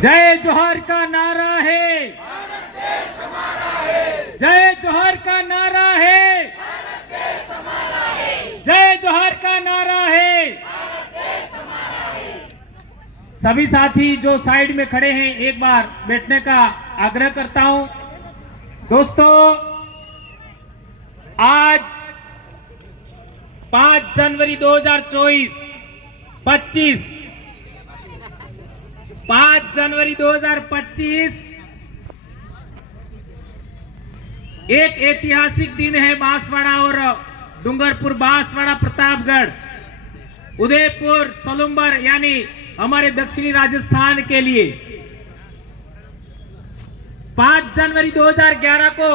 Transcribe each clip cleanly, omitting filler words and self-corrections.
जय जोहर का नारा है, भारत देश हमारा है। जय जोहर का नारा है, भारत देश हमारा है। जय जोहर का नारा है। भारत देश हमारा है। सभी साथी जो साइड में खड़े हैं एक बार बैठने का आग्रह करता हूं। दोस्तों, आज 5 जनवरी 2024 5 जनवरी 2025 एक ऐतिहासिक दिन है। बांसवाड़ा और डूंगरपुर, बांसवाड़ा, प्रतापगढ़, उदयपुर, सोलुम्बर यानी हमारे दक्षिणी राजस्थान के लिए 5 जनवरी 2011 को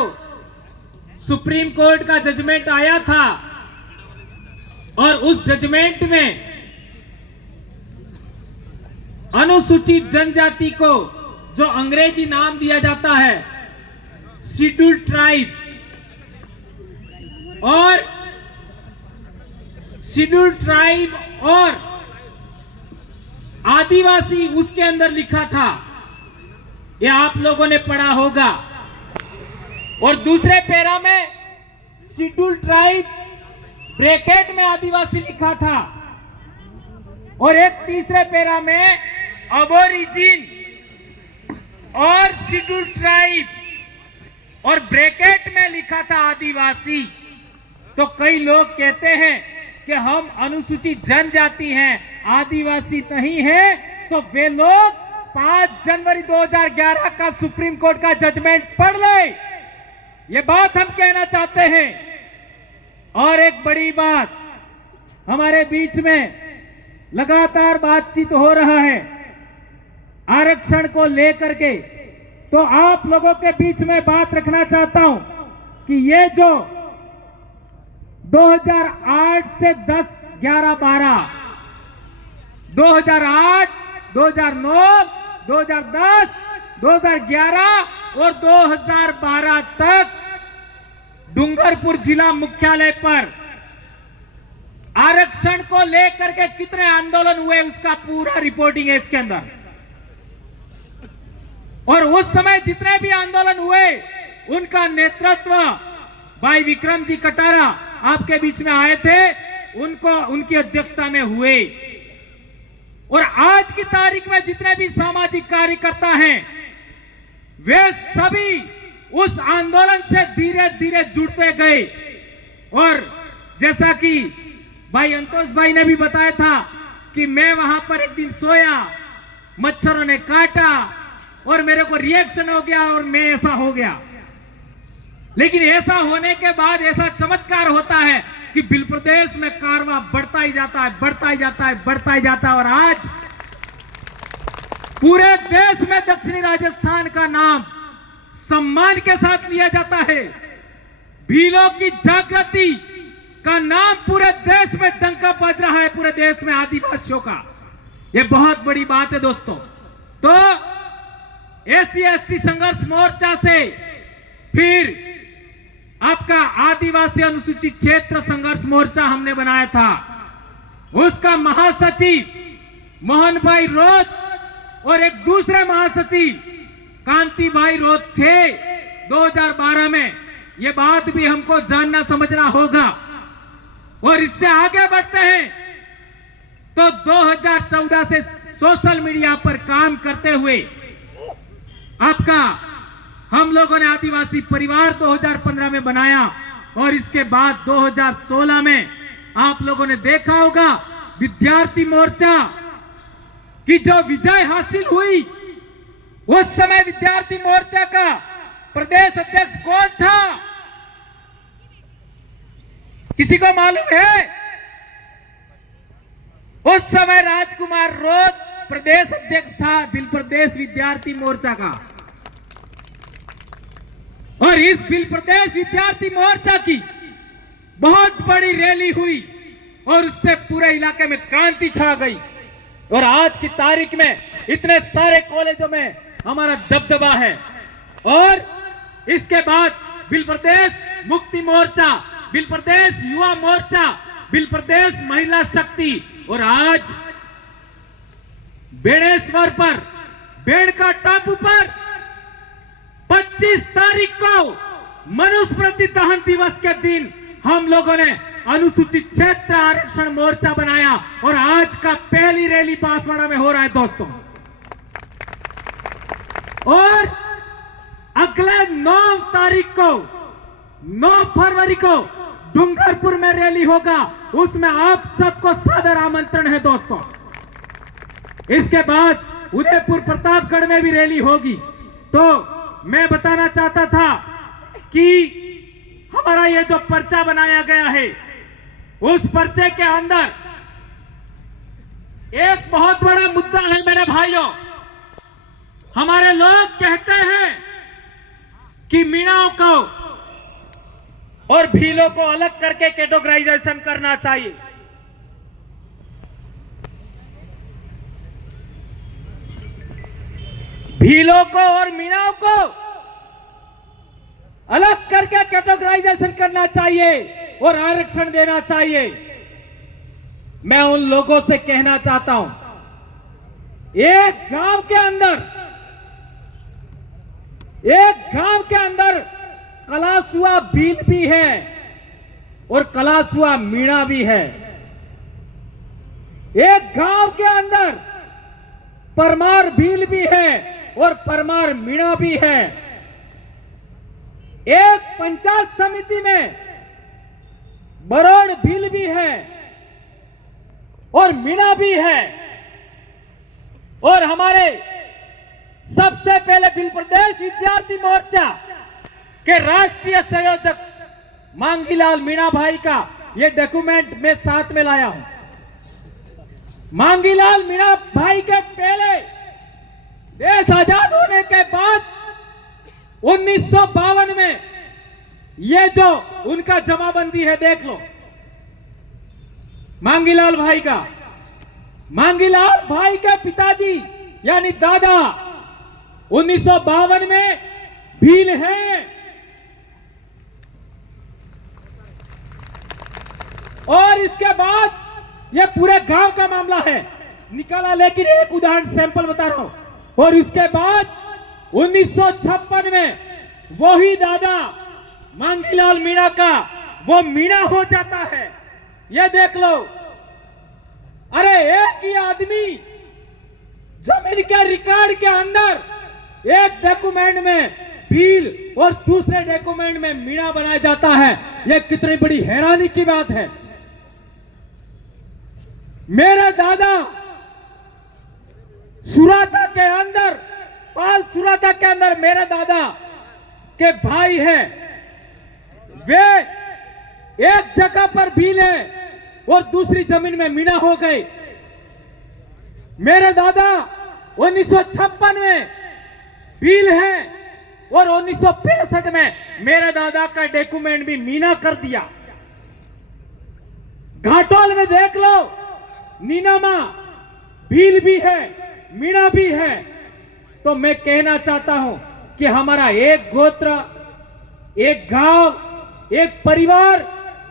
सुप्रीम कोर्ट का जजमेंट आया था और उस जजमेंट में अनुसूचित जनजाति को जो अंग्रेजी नाम दिया जाता है शेड्यूल्ड ट्राइब, और शेड्यूल्ड ट्राइब और आदिवासी उसके अंदर लिखा था। ये आप लोगों ने पढ़ा होगा। और दूसरे पैरा में शेड्यूल्ड ट्राइब ब्रैकेट में आदिवासी लिखा था, और एक तीसरे पैरा में अबोरिजिन और शेड्यूल्ड ट्राइब और ब्रैकेट में लिखा था आदिवासी। तो कई लोग कहते हैं कि हम अनुसूचित जनजाति हैं, आदिवासी नहीं है। तो वे लोग 5 जनवरी 2011 का सुप्रीम कोर्ट का जजमेंट पढ़ ले, ये बात हम कहना चाहते हैं। और एक बड़ी बात, हमारे बीच में लगातार बातचीत हो रहा है आरक्षण को लेकर के। तो आप लोगों के बीच में बात रखना चाहता हूं कि ये जो 2008 से 10, 11, 12, 2008, 2009, 2010, 2011 और 2012 तक डूंगरपुर जिला मुख्यालय पर आरक्षण को लेकर के कितने आंदोलन हुए उसका पूरा रिपोर्टिंग है इसके अंदर। और उस समय जितने भी आंदोलन हुए उनका नेतृत्व भाई विक्रम जी कटारा आपके बीच में आए थे, उनकी अध्यक्षता में हुए। और आज की तारीख में जितने भी सामाजिक कार्यकर्ता हैं वे सभी उस आंदोलन से धीरे धीरे जुड़ते गए। और जैसा कि भाई अंतोष भाई ने भी बताया था कि मैं वहां पर एक दिन सोया, मच्छरों ने काटा और मेरे को रिएक्शन हो गया और मैं ऐसा हो गया। लेकिन ऐसा होने के बाद ऐसा चमत्कार होता है कि बिल प्रदेश में कारवां बढ़ता ही जाता है, बढ़ता ही जाता है, बढ़ता ही जाता है। और आज पूरे देश में दक्षिणी राजस्थान का नाम सम्मान के साथ लिया जाता है। भीलों की जागृति का नाम पूरे देश में डंका बज रहा है, पूरे देश में आदिवासियों का। यह बहुत बड़ी बात है दोस्तों। तो SC/ST संघर्ष मोर्चा से फिर आपका आदिवासी अनुसूचित क्षेत्र संघर्ष मोर्चा हमने बनाया था। उसका महासचिव मोहन भाई रोत और एक दूसरे महासचिव कांति भाई रोत थे 2012 में। यह बात भी हमको जानना समझना होगा। और इससे आगे बढ़ते हैं तो 2014 से सोशल मीडिया पर काम करते हुए आपका हम लोगों ने आदिवासी परिवार 2015 में बनाया। और इसके बाद 2016 में आप लोगों ने देखा होगा विद्यार्थी मोर्चा की जो विजय हासिल हुई। उस समय विद्यार्थी मोर्चा का प्रदेश अध्यक्ष कौन था, किसी को मालूम है? उस समय राजकुमार रोत प्रदेश अध्यक्ष था बिल प्रदेश विद्यार्थी मोर्चा का। और इस बिल प्रदेश विद्यार्थी मोर्चा की बहुत बड़ी रैली हुई और उससे पूरे इलाके में क्रांति छा गई। और आज की तारीख में इतने सारे कॉलेजों में हमारा दबदबा है। और इसके बाद बिल प्रदेश मुक्ति मोर्चा, बिल प्रदेश युवा मोर्चा, बिल प्रदेश महिला शक्ति, और आज बेड़ेश्वर पर बेड़का टापू पर 25 तारीख को मनुस्मृति दहन दिवस के दिन हम लोगों ने अनुसूचित क्षेत्र आरक्षण मोर्चा बनाया और आज का पहली रैली बांसवाड़ा में हो रहा है दोस्तों। और अगले 9 तारीख को 9 फरवरी को डूंगरपुर में रैली होगा, उसमें आप सबको सादर आमंत्रण है दोस्तों। इसके बाद उदयपुर प्रतापगढ़ में भी रैली होगी। तो मैं बताना चाहता था कि हमारा ये जो पर्चा बनाया गया है, उस पर्चे के अंदर एक बहुत बड़ा मुद्दा है मेरे भाइयों। हमारे लोग कहते हैं कि मीणाओं को और भीलों को अलग करके कैटेगराइजेशन करना चाहिए। भीलों को और मीणाओं को अलग करके कैटेगराइजेशन करना चाहिए और आरक्षण देना चाहिए। मैं उन लोगों से कहना चाहता हूं, एक गांव के अंदर कलासुआ भील भी है और कलासुआ मीणा भी है। एक गांव के अंदर परमार भील भी है और परमार मीणा भी है। एक पंचायत समिति में बरोड़ भील भी है और मीणा भी है। और हमारे सबसे पहले भील प्रदेश विद्यार्थी मोर्चा के राष्ट्रीय संयोजक मांगीलाल मीणा भाई का ये डॉक्यूमेंट मैं साथ में लाया हूं। मांगीलाल मीणा भाई के पहले देश आजाद होने के बाद 1952 में ये जो उनका जमाबंदी है देख लो, मांगीलाल भाई का। मांगीलाल भाई के पिताजी यानी दादा 1952 में भील है और इसके बाद ये पूरे गांव का मामला है निकाला, लेकिन एक उदाहरण सैंपल बता रहा हूं। और इसके बाद 1956 में वही दादा मांगीलाल मीणा का वो मीणा हो जाता है। ये देख लो, अरे एक ही आदमी जमीन के रिकॉर्ड के अंदर एक डॉक्यूमेंट में भील और दूसरे डॉक्यूमेंट में मीणा बनाया जाता है। यह कितनी बड़ी हैरानी की बात है। मेरे दादा सुराता के अंदर, पाल सुराता के अंदर मेरे दादा के भाई है, वे एक जगह पर भील है और दूसरी जमीन में मीणा हो गए। मेरे दादा 1956 में भील है और 1965 में मेरे दादा का डॉक्यूमेंट भी मीणा कर दिया। घाटोल में देख लो, नीनामा भील भी है, मीणा भी है। तो मैं कहना चाहता हूं कि हमारा एक गोत्र, एक गांव, एक परिवार,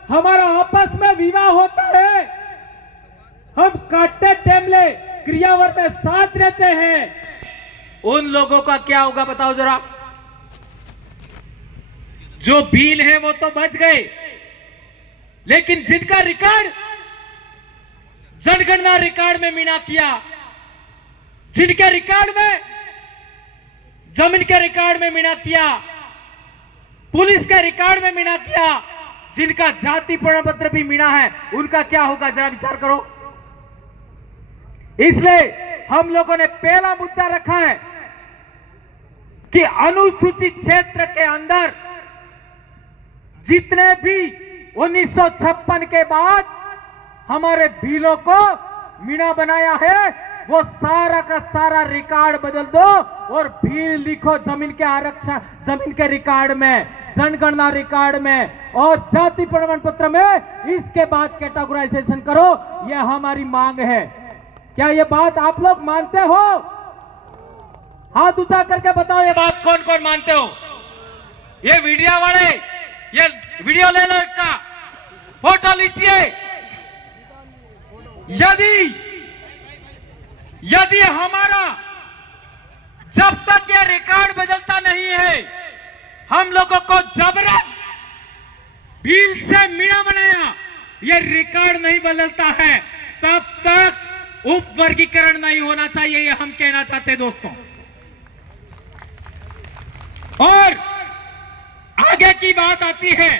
हमारा आपस में विवाह होता है, हम काटे टेमले क्रियावर में साथ रहते हैं। उन लोगों का क्या होगा बताओ जरा। जो भील है वो तो बच गए, लेकिन जिनका रिकॉर्ड जनगणना रिकॉर्ड में मीणा किया, जिनके रिकॉर्ड में, जमीन के रिकॉर्ड में मीणा किया, पुलिस के रिकॉर्ड में मीणा किया, जिनका जाति प्रमाण पत्र भी मीणा है, उनका क्या होगा जरा विचार करो। इसलिए हम लोगों ने पहला मुद्दा रखा है कि अनुसूचित क्षेत्र के अंदर जितने भी 1956 के बाद हमारे भीलों को मीणा बनाया है, वो सारा का सारा रिकॉर्ड बदल दो और भील लिखो जमीन के आरक्षण, जमीन के रिकॉर्ड में, जनगणना रिकॉर्ड में और जाति प्रमाण पत्र में। इसके बाद कैटेगराइजेशन करो, यह हमारी मांग है। क्या ये बात आप लोग मानते हो? हाथ ऊंचा करके बताओ ये बात कौन कौन मानते हो। ये वीडियो वाले, ये वीडियो ले लो, इसका फोटो लीजिए। यदि हमारा जब तक यह रिकॉर्ड बदलता नहीं है, हम लोगों को जबरन भील से मीणा बनाया, यह रिकॉर्ड नहीं बदलता है, तब तक उप वर्गीकरण नहीं होना चाहिए, यह हम कहना चाहते हैं दोस्तों। और आगे की बात आती है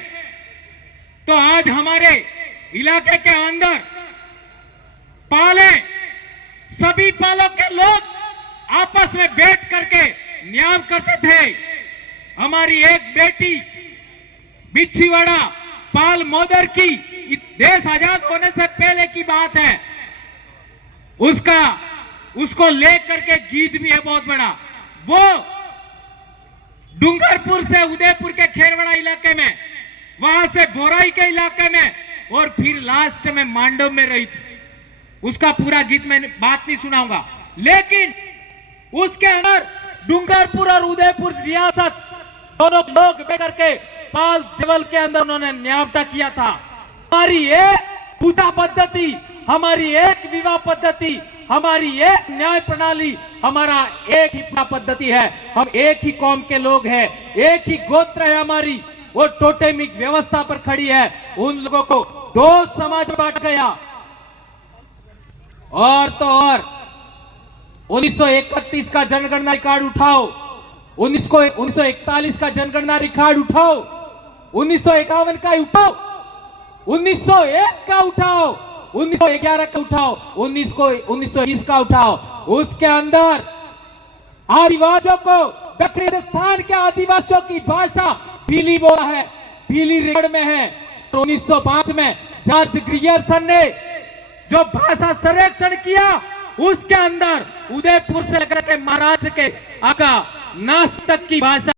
तो आज हमारे इलाके के अंदर पाले, सभी पालों के लोग आपस में बैठ करके न्याय करते थे। हमारी एक बेटी बिच्छीवाड़ा पाल मोदर की, देश आजाद होने से पहले की बात है, उसको लेकर के गीत भी है बहुत बड़ा। वो डूंगरपुर से उदयपुर के खेरवाड़ा इलाके में, वहां से बोराई के इलाके में, और फिर लास्ट में मांडव में रही थी। उसका पूरा गीत मैं बात नहीं सुनाऊंगा, लेकिन उसके अंदर डूंगरपुर और उदयपुर रियासत दोनों लोग बैठ के पाल देवल के अंदर उन्होंने न्यायता किया था। हमारी एक पूजा पद्धति, हमारी एक विवाह पद्धति, हमारी एक न्याय प्रणाली, हमारा एक ही पूजा पद्धति है। हम एक ही कौम के लोग हैं, एक ही गोत्र है हमारी, वो टोटेमिक व्यवस्था पर खड़ी है। उन लोगों को दो समाज में बांट गया। और तो और 1931 का जनगणना रिकॉर्ड उठाओ, 1941 का जनगणना रिकॉर्ड उठाओ, 1951 का उठाओ, 1901 का उठाओ, 1911 का उठाओ, 1920 का उठाओ। उसके अंदर आदिवासियों को, दक्षिण राजस्थान के आदिवासियों की भाषा भीली बोला है, भीली रिकॉर्ड में है। 1905 में जॉर्ज ग्रियर्सन ने जो भाषा सर्वेक्षण किया, उसके अंदर उदयपुर से लेकर के महाराष्ट्र के आका नास तक की भाषा